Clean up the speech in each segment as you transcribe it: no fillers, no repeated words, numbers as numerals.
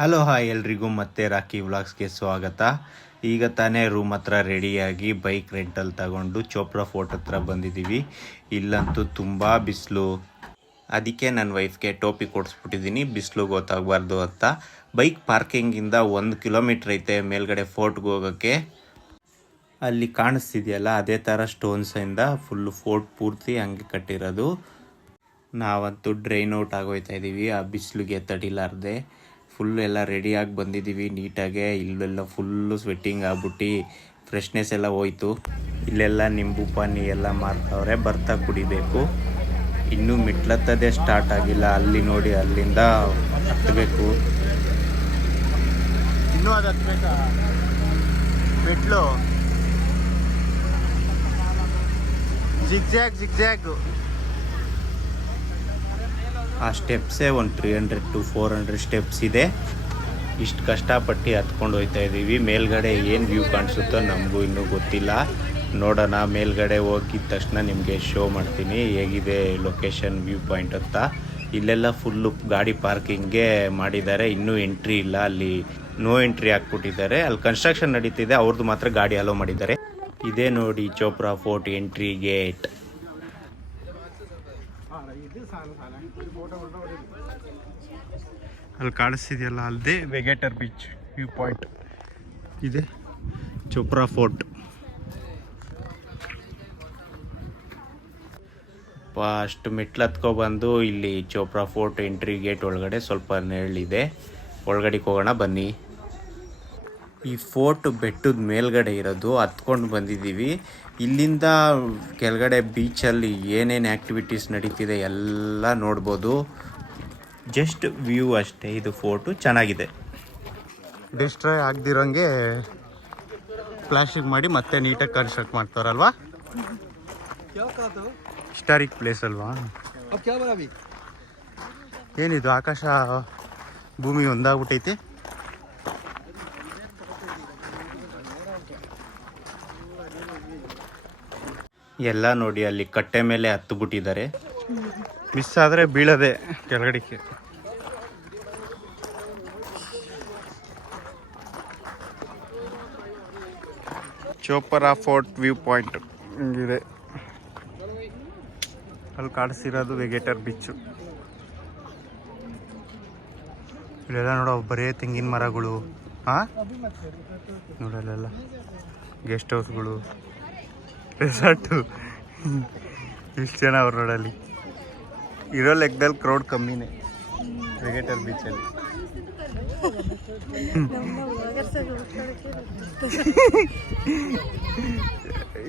Hello hi ಎಲ್ರಿಗೂ ಮತ್ತೆ ರಾಕಿ ವ್ಲಾಗ್ಸ್ಗೆ ಸ್ವಾಗತ. ಈಗ ತಾನೇ ರೂಮ್ ಹತ್ರ ರೆಡಿಯಾಗಿ ಬೈಕ್ ರೆಂಟಲ್ ತಗೊಂಡು ಚೋಪ್ರಾ ಫೋರ್ಟ್ ಹತ್ರ ಬಂದಿದ್ದೀವಿ. ಇಲ್ಲಂತೂ ತುಂಬ ಬಿಸಿಲು, ಅದಕ್ಕೆ ನನ್ನ ವೈಫ್ಗೆ ಟೋಪಿ ಕೊಡಿಸ್ಬಿಟ್ಟಿದ್ದೀನಿ ಬಿಸಿಲು ಗೊತ್ತಾಗಬಾರ್ದು ಅಂತ. ಬೈಕ್ ಪಾರ್ಕಿಂಗಿಂದ 1 ಕಿಲೋಮೀಟ್ರ್ ಐತೆ ಮೇಲ್ಗಡೆ ಫೋರ್ಟ್ಗೆ ಹೋಗೋಕ್ಕೆ. ಅಲ್ಲಿ ಕಾಣಿಸ್ತಿದೆಯಲ್ಲ ಅದೇ ಥರ ಸ್ಟೋನ್ಸಿಂದ ಫುಲ್ಲು ಫೋರ್ಟ್ ಪೂರ್ತಿ ಹಂಗೆ ಕಟ್ಟಿರೋದು. ನಾವಂತೂ ಡ್ರೈನ್ ಔಟ್ ಆಗೋಯ್ತಾ ಇದ್ದೀವಿ, ಆ ಬಿಸಿಲಿಗೆ ತಡಿಲಾರ್ದೆ ಫುಲ್ ಎಲ್ಲ ರೆಡಿಯಾಗಿ ಬಂದಿದ್ದೀವಿ ನೀಟಾಗೆ. ಇಲ್ಲೆಲ್ಲ ಫುಲ್ಲು ಸ್ವೆಟ್ಟಿಂಗ್ ಆಗ್ಬಿಟ್ಟು ಫ್ರೆಶ್ನೆಸ್ ಎಲ್ಲ ಹೋಯ್ತು. ಇಲ್ಲೆಲ್ಲ ನಿಂಬು ಪಾನಿ ಎಲ್ಲ ಮಾರ್ತಾವ್ರೆ, ಬರ್ತಾ ಕುಡಿಬೇಕು. ಇನ್ನೂ ಮೆಟ್ಲತ್ತದೇ ಸ್ಟಾರ್ಟ್ ಆಗಿಲ್ಲ, ಅಲ್ಲಿ ನೋಡಿ ಅಲ್ಲಿಂದ ಹತ್ತಬೇಕು. ಇನ್ನೂ ಅದು ಹತ್ಬೇಕಾ ಮೆಟ್ಲು? ಜಿಗ್ಜ್ಯಾಗ್ ಆ ಸ್ಟೆಪ್ಸೇ ಒಂದು 300 to 400 ಸ್ಟೆಪ್ಸ್ ಇದೆ. ಇಷ್ಟು ಕಷ್ಟಪಟ್ಟು ಹತ್ಕೊಂಡು ಹೋಗ್ತಾ ಇದ್ದೀವಿ. ಮೇಲ್ಗಡೆ ಏನು ವ್ಯೂ ಕಾಣಿಸುತ್ತೋ ನಮಗೂ ಇನ್ನೂ ಗೊತ್ತಿಲ್ಲ, ನೋಡೋಣ. ಮೇಲ್ಗಡೆ ಹೋಗಿದ ತಕ್ಷಣ ನಿಮಗೆ ಶೋ ಮಾಡ್ತೀನಿ ಹೇಗಿದೆ ಲೊಕೇಶನ್ ವ್ಯೂ ಪಾಯಿಂಟ್ ಅಂತ. ಇಲ್ಲೆಲ್ಲ ಫುಲ್ಲು ಗಾಡಿ ಪಾರ್ಕಿಂಗ್ಗೆ ಮಾಡಿದ್ದಾರೆ, ಇನ್ನೂ ಎಂಟ್ರಿ ಇಲ್ಲ. ಅಲ್ಲಿ ನೋ ಎಂಟ್ರಿ ಹಾಕ್ಬಿಟ್ಟಿದ್ದಾರೆ. ಅಲ್ಲಿ ಕನ್ಸ್ಟ್ರಕ್ಷನ್ ನಡೀತಿದೆ, ಅವ್ರದ್ದು ಮಾತ್ರ ಗಾಡಿ ಅಲೋ ಮಾಡಿದ್ದಾರೆ. ಇದೇ ನೋಡಿ ಚೋಪ್ರಾ ಫೋರ್ಟ್ ಎಂಟ್ರಿ ಗೇಟ್. ಅಲ್ಲಿ ಕಾಣಿಸ್ತಿದೆಯಲ್ಲ ಅಲ್ಲದೆ ವೆಗೇಟರ್ ಬೀಚ್ ವ್ಯೂ ಪಾಯಿಂಟ್ ಇದೆ, ಚೋಪ್ರಾ ಫೋರ್ಟ್. ಅಷ್ಟು ಮೆಟ್ಲು ಹತ್ಕೊಬಂದು ಇಲ್ಲಿ ಚೋಪ್ರಾ ಫೋರ್ಟ್ ಎಂಟ್ರಿ ಗೇಟ್ ಒಳಗಡೆ ಸ್ವಲ್ಪ ನೆರಳಿದೆ, ಒಳಗಡೆಗೆ ಹೋಗೋಣ ಬನ್ನಿ. ಈ ಫೋರ್ಟ್ ಬೆಟ್ಟದ ಮೇಲ್ಗಡೆ ಇರೋದು, ಹತ್ಕೊಂಡು ಬಂದಿದ್ದೀವಿ. ಇಲ್ಲಿಂದ ಕೆಳಗಡೆ ಬೀಚಲ್ಲಿ ಏನೇನು ಆ್ಯಕ್ಟಿವಿಟೀಸ್ ನಡೀತಿದೆ ಎಲ್ಲ ನೋಡ್ಬೋದು. ಜಸ್ಟ್ ವ್ಯೂ ಅಷ್ಟೇ. ಇದು ಫೋರ್ಟು ಚೆನ್ನಾಗಿದೆ. ಡಿಸ್ಟ್ರಾಯ್ ಆಗದಿರೋಂಗೆ ಪ್ಲಾಸ್ಟಿಕ್ ಮಾಡಿ ಮತ್ತೆ ನೀಟಾಗಿ ಕನ್ಸ್ಟ್ರಕ್ಟ್ ಮಾಡ್ತಾರಲ್ವಾ. ಹಿಸ್ಟಾರಿಕ್ ಪ್ಲೇಸ್ ಅಲ್ವಾ. ಏನಿದು ಆಕಾಶ ಭೂಮಿ ಒಂದಾಗ್ಬಿಟ್ಟೈತಿ. ಎಲ್ಲ ನೋಡಿ ಅಲ್ಲಿ ಕಟ್ಟೆ ಮೇಲೆ ಹತ್ತು ಬಿಟ್ಟಿದ್ದಾರೆ. ಮಿಸ್ ಆದರೆ ಬೀಳದೆ ಕೆಳಗಡೆಗೆ. ಚೋಪ್ರಾ ಫೋರ್ಟ್ ವ್ಯೂ ಪಾಯಿಂಟ್ ಹಿಂಗಿದೆ. ಅಲ್ಲಿ ಕಾಣಿಸಿರೋದು ವೆಗೇಟರ್ ಬೀಚು. ಇಲ್ಲೆಲ್ಲ ನೋಡೋ ಬರೇ ತೆಂಗಿನ ಮರಗಳು. ನೋಡಲ್ಲೆಲ್ಲ ಗೆಸ್ಟ್ ಹೌಸ್ಗಳು, ರೆಸಾರ್ಟು. ಇಷ್ಟು ಜನ ಅವ್ರು ನೋಡಲ್ಲಿ. ಇರೋ ಲೆಕ್ಕದಲ್ಲಿ ಕ್ರೌಡ್ ಕಮ್ಮಿನೇ ವೆಗೇಟರ್ ಬೀಚಲ್ಲಿ.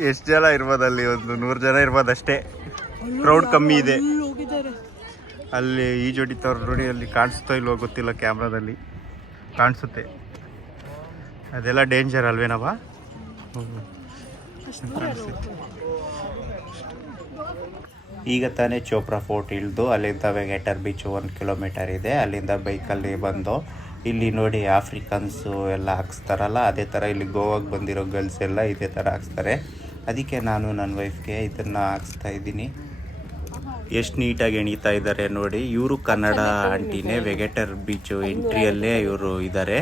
ಎಷ್ಟು ಜನ ಇರ್ಬೋದಲ್ಲಿ? ಒಂದು 100 ಜನ ಇರ್ಬೋದಷ್ಟೇ. ಕ್ರೌಡ್ ಕಮ್ಮಿ ಇದೆ. ಅಲ್ಲಿ ಈಜೊಡಿತವ್ರು ನೋಡಿ, ಅಲ್ಲಿ ಕಾಣಿಸ್ತೋ ಇಲ್ವೋ ಗೊತ್ತಿಲ್ಲ, ಕ್ಯಾಮ್ರಾದಲ್ಲಿ ಕಾಣಿಸುತ್ತೆ. ಅದೆಲ್ಲ ಡೇಂಜರ್ ಅಲ್ವೇನವ? ಈಗ ತಾನೇ ಚೋಪ್ರಾ ಫೋರ್ಟ್ ಇಳಿದು ಅಲ್ಲಿಂದ ವೆಗೇಟರ್ ಬೀಚ್ 1 ಕಿಲೋಮೀಟರ್ ಇದೆ. ಅಲ್ಲಿಂದ ಬೈಕಲ್ಲಿ ಬಂದು ಇಲ್ಲಿ ನೋಡಿ ಆಫ್ರಿಕನ್ಸು ಎಲ್ಲ ಹಾಕ್ಸ್ತಾರಲ್ಲ, ಅದೇ ಥರ ಇಲ್ಲಿ ಗೋವಾಗೆ ಬಂದಿರೋ ಗರ್ಲ್ಸ್ ಎಲ್ಲ ಇದೇ ಥರ ಹಾಕ್ಸ್ತಾರೆ. ಅದಕ್ಕೆ ನಾನು ನನ್ನ ವೈಫ್ಗೆ ಇದನ್ನು ಹಾಕ್ಸ್ತಾ ಇದ್ದೀನಿ. ಎಷ್ಟು ನೀಟಾಗಿ ಎಣಿತಾ ಇದ್ದಾರೆ ನೋಡಿ. ಇವರು ಕನ್ನಡ ಆಂಟಿನೇ, ವೆಗೇಟರ್ ಬೀಚು ಎಂಟ್ರಿಯಲ್ಲೇ ಇವರು ಇದ್ದಾರೆ.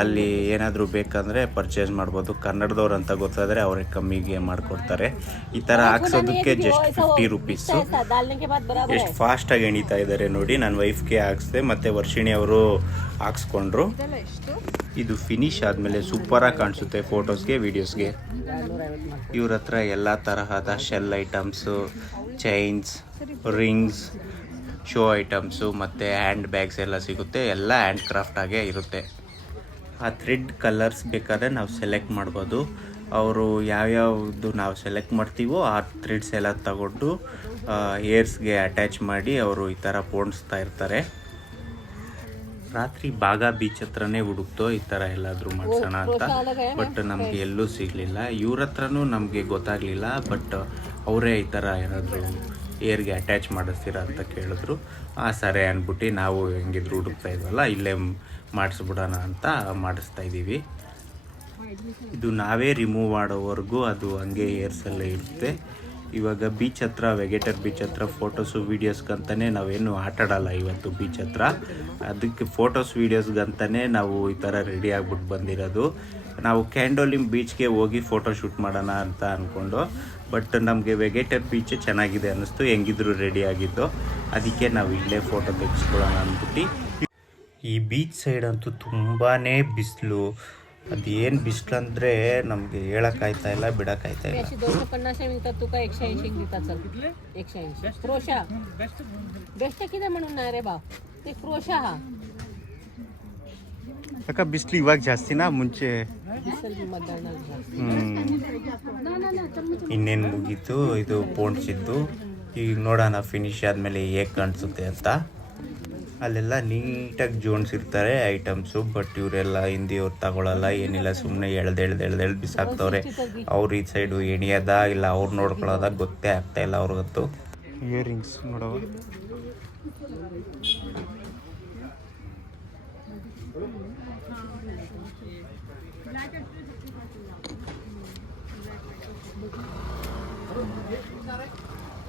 ಅಲ್ಲಿ ಏನಾದರೂ ಬೇಕಂದರೆ ಪರ್ಚೇಸ್ ಮಾಡ್ಬೋದು. ಕನ್ನಡದವ್ರು ಅಂತ ಗೊತ್ತಾದರೆ ಅವರೇ ಕಮ್ಮಿಗೆ ಮಾಡಿಕೊಡ್ತಾರೆ. ಈ ಥರ ಹಾಕ್ಸೋದಕ್ಕೆ ಜಸ್ಟ್ 50 ರೂಪೀಸು. ಎಷ್ಟು ಫಾಸ್ಟಾಗಿ ಎಣಿತಾ ಇದ್ದಾರೆ ನೋಡಿ. ನನ್ನ ವೈಫ್ಗೆ ಹಾಕ್ಸ್ದೆ, ಮತ್ತು ವರ್ಷಿಣಿ ಅವರು ಹಾಕ್ಸ್ಕೊಂಡ್ರು. ಇದು ಫಿನಿಶ್ ಆದಮೇಲೆ ಸೂಪರಾಗಿ ಕಾಣಿಸುತ್ತೆ ಫೋಟೋಸ್ಗೆ, ವೀಡಿಯೋಸ್ಗೆ. ಇವ್ರ ಹತ್ರ ಎಲ್ಲ ತರಹದ shell items, chains, rings, show items ಮತ್ತು ಹ್ಯಾಂಡ್ ಬ್ಯಾಗ್ಸ್ ಎಲ್ಲ ಸಿಗುತ್ತೆ. ಎಲ್ಲ ಹ್ಯಾಂಡ್ ಕ್ರಾಫ್ಟಾಗೇ ಇರುತ್ತೆ. ಆ ಥ್ರೆಡ್ ಕಲರ್ಸ್ ಬೇಕಾದರೆ ನಾವು ಸೆಲೆಕ್ಟ್ ಮಾಡ್ಬೋದು. ಅವರು ಯಾವ್ಯಾವುದು ನಾವು ಸೆಲೆಕ್ಟ್ ಮಾಡ್ತೀವೋ ಆ ಥ್ರೆಡ್ಸ್ ಎಲ್ಲ ತಗೊಂಡು ಹೇರ್ಸ್ಗೆ ಅಟ್ಯಾಚ್ ಮಾಡಿ ಅವರು ಈ ಥರ ಪೋಣಿಸ್ತಾ ಇರ್ತಾರೆ. ರಾತ್ರಿ ಬಾಗಾ ಬೀಚ್ ಹತ್ರನೇ ಹುಡುಕ್ತೋ ಈ ಥರ ಎಲ್ಲಾದರೂ ಮಾಡಿಸೋಣ ಅಂತ, ಬಟ್ ನಮಗೆ ಎಲ್ಲೂ ಸಿಗಲಿಲ್ಲ. ಇವ್ರ ಹತ್ರನೂ ನಮಗೆ ಗೊತ್ತಾಗಲಿಲ್ಲ, ಬಟ್ ಅವರೇ ಈ ಥರ ಏನಾದರೂ ಏರ್ಗೆ ಅಟ್ಯಾಚ್ ಮಾಡಿಸ್ತೀರ ಅಂತ ಕೇಳಿದ್ರು. ಸರಿ ಅಂದ್ಬಿಟ್ಟು ನಾವು ಹೆಂಗಿದ್ರು ಹುಡುಕ್ತಾ ಇದ್ವಲ್ಲ, ಇಲ್ಲೇ ಮಾಡಿಸ್ಬಿಡೋಣ ಅಂತ ಮಾಡಿಸ್ತಾ ಇದ್ದೀವಿ. ಇದು ನಾವೇ ರಿಮೂವ್ ಮಾಡೋವರೆಗೂ ಅದು ಹಂಗೆ ಏರ್ಸಲ್ಲೇ ಇರುತ್ತೆ. ಇವಾಗ ಬೀಚ್ ಹತ್ರ ವೆಗೇಟರ್ ಬೀಚ್ ಹತ್ರ ಫೋಟೋಸು ವೀಡಿಯೋಸ್ಗಂತಲೇ ನಾವೇನು ಆಟಾಡಲ್ಲ ಇವತ್ತು ಬೀಚ್ ಹತ್ರ. ಅದಕ್ಕೆ ಫೋಟೋಸ್ ವೀಡಿಯೋಸ್ಗಂತಲೇ ನಾವು ಈ ಥರ ರೆಡಿ ಆಗ್ಬಿಟ್ಟು ಬಂದಿರೋದು. ನಾವು ಕ್ಯಾಂಡೋಲಿಮ್ ಬೀಚ್ಗೆ ಹೋಗಿ ಫೋಟೋ ಶೂಟ್ ಮಾಡೋಣ ಅಂತ ಅಂದ್ಕೊಂಡು, ಬಟ್ ನಮಗೆ ವೆಗೇಟರ್ ಬೀಚ್ ಚೆನ್ನಾಗಿದೆ ಅನ್ನಿಸ್ತು, ಹೆಂಗಿದ್ರು ರೆಡಿ ಆಗಿದ್ದು. ಅದಕ್ಕೆ ನಾವು ಇಲ್ಲೇ ಫೋಟೋ ತೆಗೆಸ್ಕೊಳ್ಳೋಣ ಅಂದ್ಬಿಟ್ಟು. ಈ ಬೀಚ್ ಸೈಡ್ ಅಂತೂ ತುಂಬಾ ಬಿಸಿಲು. ಅದೇನು ಬಿಸಿಲು ಅಂದರೆ ನಮಗೆ ಹೇಳೋಕ್ಕಾಯ್ತಾ ಇಲ್ಲ, ಬಿಡೋಕ್ಕಾಯ್ತಾ ಇಲ್ಲ. 250 मिळतात तुका 180 देतात. चल 180 क्रोशा बेस्ट किती म्हणून नाही रे बा, ते क्रोशा हा ಯಾಕೆ ಬಿಸಿಲು ಇವಾಗ ಜಾಸ್ತಿನಾ ಮುಂಚೆ? ಇನ್ನೇನು ಮುಗೀತು, ಇದು ಪೋಣಿಸಿದ್ದು. ಈಗ ನೋಡೋಣ ಫಿನಿಶ್ ಆದಮೇಲೆ ಹೇಗೆ ಕಾಣಿಸುತ್ತೆ ಅಂತ. ಅಲ್ಲೆಲ್ಲ ನೀಟಾಗಿ ಜೋಡಿಸಿರ್ತಾರೆ ಐಟಮ್ಸು, ಬಟ್ ಇವರೆಲ್ಲ ಹಿಂದಿಯವ್ರು ತಗೊಳ್ಳಲ್ಲ, ಏನಿಲ್ಲ, ಸುಮ್ಮನೆ ಎಳ್ದು ಬಿಸಾಕ್ತವ್ರೆ. ಅವ್ರು ಈ ಸೈಡು ಎಣಿಯೋದ ಇಲ್ಲ ಅವ್ರು ನೋಡ್ಕೊಳ್ಳೋದ ಗೊತ್ತೇ ಆಗ್ತಾ ಇಲ್ಲ ಅವ್ರಿಗಂತೂ. ಇಯರಿಂಗ್ಸ್ ನೋಡವ,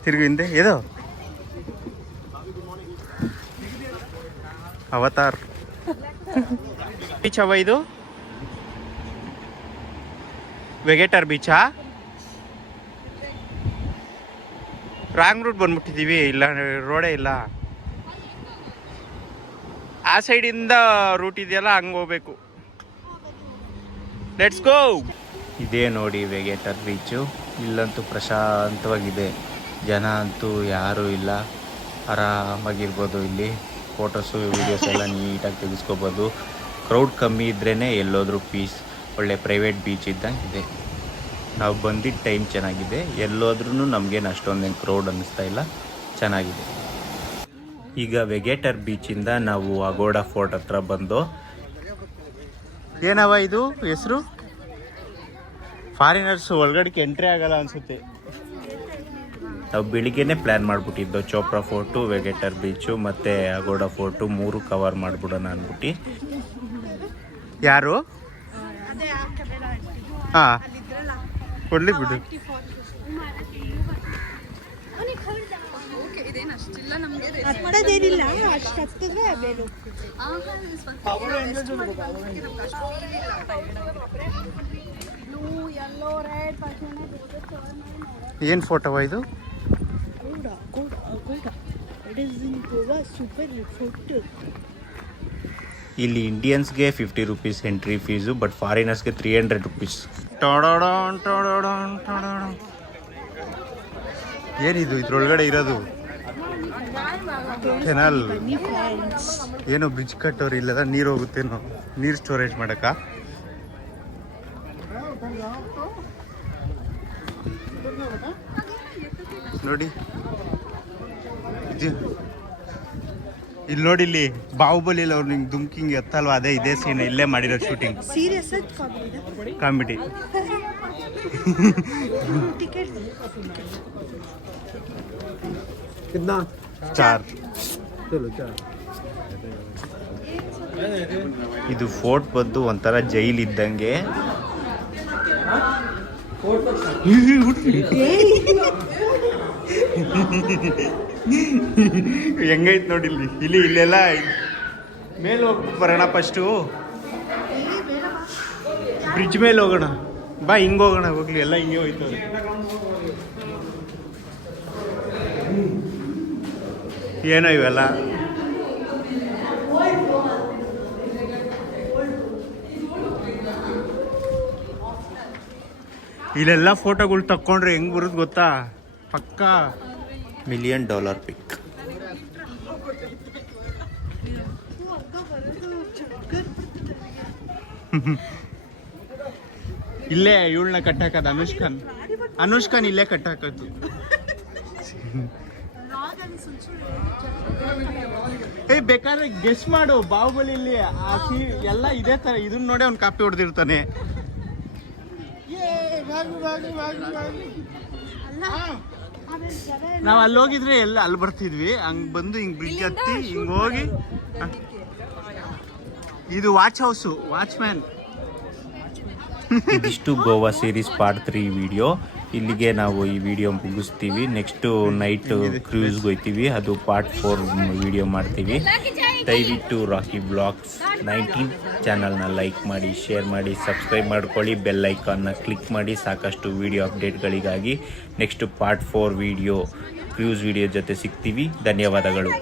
ತಿರುಗಿ ಹಿಂದೆ ಏದೋ ಅವತಾರ್ ಬೀಚ್ ಅವ. ಇದು ವೆಗೇಟರ್ ಬೀಚಾ? ರಾಂಗ್ ರೂಟ್ ಬಂದ್ಬಿಟ್ಟಿದ್ದೀವಿ, ಇಲ್ಲ ರೋಡೇ ಇಲ್ಲ. ಆ ಸೈಡಿಂದ ರೂಟ್ ಇದೆಯಲ್ಲ, ಹಂಗೆ ಹೋಗ್ಬೇಕು. Let's go. ಇದೇ ನೋಡಿ ವೆಗೇಟರ್ ಬೀಚು. ಇಲ್ಲಂತೂ ಪ್ರಶಾಂತವಾಗಿದೆ, ಜನ ಅಂತೂ ಯಾರೂ ಇಲ್ಲ, ಆರಾಮಾಗಿರ್ಬೋದು. ಇಲ್ಲಿ ಫೋಟೋಸು ವೀಡಿಯೋಸ್ ಎಲ್ಲ ನೀಟಾಗಿ ತೆಗೆಸ್ಕೋಬೋದು. ಕ್ರೌಡ್ ಕಮ್ಮಿ ಇದ್ರೇ ಎಲ್ಲೋದ್ರೂ ಪೀಸ್, ಒಳ್ಳೆ ಪ್ರೈವೇಟ್ ಬೀಚ್ ಇದ್ದಂಗೆ ಇದೆ. ನಾವು ಬಂದಿದ್ದ ಟೈಮ್ ಚೆನ್ನಾಗಿದೆ, ಎಲ್ಲೋದ್ರೂ ನಮಗೇನು ಅಷ್ಟೊಂದೇನು ಕ್ರೌಡ್ ಅನ್ನಿಸ್ತಾ ಇಲ್ಲ, ಚೆನ್ನಾಗಿದೆ. ಈಗ ವೆಗೇಟರ್ ಬೀಚಿಂದ ನಾವು ಅಗೋಡಾ ಫೋರ್ಟ್ ಹತ್ರ ಬಂದು. ಏನವ ಇದು ಹೆಸರು? ಫಾರಿನರ್ಸ್ ಒಳಗಡೆಗೆ ಎಂಟ್ರಿ ಆಗಲ್ಲ ಅನ್ಸುತ್ತೆ. ನಾವು ಬೆಳಿಗ್ಗೆನೇ ಪ್ಲ್ಯಾನ್ ಮಾಡಿಬಿಟ್ಟಿದ್ದು, ಚೋಪ್ರಾ ಫೋರ್ಟು, ವೆಗೇಟರ್ ಬೀಚು ಮತ್ತು ಅಗೋಡಾ ಫೋರ್ಟು 3 ಕವರ್ ಮಾಡಿಬಿಡೋಣ ಅಂದ್ಬಿಟ್ಟು. ಯಾರು? ಹಾಂ, ಕೊಡ್ಲಿ ಬಿಡು. ಏನು ಫೋಟೋವಾ ಇದು? ಇಲ್ಲಿ ಇಂಡಿಯನ್ಸ್ಗೆ 50 ರೂಪೀಸ್ ಎಂಟ್ರಿ ಫೀಸು, ಬಟ್ ಫಾರಿನರ್ಸ್ಗೆ 300 ರೂಪೀಸ್. ಏನಿದು ಇದ್ರೊಳಗಡೆ ಇರೋದು? ಕೆನಲ್ ಏನೋ ಬ್ರಿಡ್ಜ್ ಕಟ್ಟೋರು, ಇಲ್ಲದ ನೀರು ಹೋಗುತ್ತೇನೋ, ನೀರು ಸ್ಟೋರೇಜ್ ಮಾಡಕ್ಕ. ನೋಡಿ ಇಲ್ಲಿ ನೋಡಿ, ಇಲ್ಲಿ ಬಾಹುಬಲಿಯಲ್ಲಿ ಅವ್ರು ನಿಂಗೆ ದುಮ್ಕಿಂಗ್ ಎತ್ತಲ್ವಾ, ಅದೇ ಇದೇ ಸೀನ್ ಇಲ್ಲೇ ಮಾಡಿರೋ ಶೂಟಿಂಗ್. ಕಾಮಿಡಿ. ಚಾರ್. ಇದು ಫೋರ್ಟ್ ಬಂದು ಒಂಥರ ಜೈಲ್ ಇದ್ದಂಗೆ. ಹೆಂಗೈತ್ ನೋಡಿ ಇಲ್ಲಿ ಇಲ್ಲೆಲ್ಲ ಮೇಲೆ ಹೋಗಿ ಬರೋಣ. ಫಸ್ಟು ಬ್ರಿಡ್ಜ್ ಮೇಲೆ ಹೋಗೋಣ ಬಾ, ಹಿಂಗೆ ಹೋಗೋಣ. ಹೋಗ್ಲಿ, ಎಲ್ಲ ಹಿಂಗೆ ಹೋಯ್ತವ್ರೆ. ಏನೋ ಇವೆಲ್ಲ ಇಲ್ಲೆಲ್ಲ ಫೋಟೋಗಳು ತಕ್ಕೊಂಡ್ರೆ ಹೆಂಗ್ ಬರುತ್ತೆ ಗೊತ್ತಾ? ಪಕ್ಕಾ $1 million ಪಿಕ್. ಇಲ್ಲೇ ಇವಳನ್ನ ಕಟ್ಟಾಕದು ಅನುಷ್ಕಾನ್ ಇಲ್ಲೇ ಕಟ್ಟಾಕದು. ಬೇಕಾದ್ರೆ ಗೆಸ್ ಮಾಡು, ಬಾಹುಬಲಿಯಲ್ಲಿ ಆ ಎಲ್ಲ ಇದೇ ತರ, ಇದನ್ನ ನೋಡಿ ಅವ್ನು ಕಾಪಿ ಹೊಡೆದಿರ್ತಾನೆ. ನಾವ್ ಅಲ್ಲಿ ಹೋಗಿದ್ರೆ ಎಲ್ಲ ಅಲ್ಲಿ ಬರ್ತಿದ್ವಿ, ಹಂಗ್ ಬಂದು ಹಿಂಗ್ ಬ್ರಿಡ್ಜ್ ಹತ್ತಿ ಹಿಂಗ್ ಹೋಗಿ. ಇದು ವಾಚ್ ಹೌಸು, ವಾಚ್ಮ್ಯಾನ್. ಇದಿಷ್ಟು ಗೋವಾ ಸೀರೀಸ್ ಪಾರ್ಟ್ 3 ವಿಡಿಯೋ. ಇಲ್ಲಿಗೆ ನಾವು ಈ ವಿಡಿಯೋ ಮುಗಿಸ್ತೀವಿ. ನೆಕ್ಸ್ಟು ನೈಟು ಕ್ರೂಸ್ಗೆ ಹೋಗ್ತೀವಿ, ಅದು ಪಾರ್ಟ್ 4 ವಿಡಿಯೋ ಮಾಡ್ತೀವಿ. ದಯವಿಟ್ಟು ರಾಕಿ ಬ್ಲಾಗ್ಸ್ 19 ಚಾನಲ್ನ ಲೈಕ್ ಮಾಡಿ, ಶೇರ್ ಮಾಡಿ, ಸಬ್ಸ್ಕ್ರೈಬ್ ಮಾಡ್ಕೊಳ್ಳಿ, ಬೆಲ್ ಐಕಾನ್ನ ಕ್ಲಿಕ್ ಮಾಡಿ ಸಾಕಷ್ಟು ವಿಡಿಯೋ ಅಪ್ಡೇಟ್ಗಳಿಗಾಗಿ. Next part 4 video cruise video ಜೊತೆ ಸಿಗ್ತೀವಿ. ಧನ್ಯವಾದಗಳು.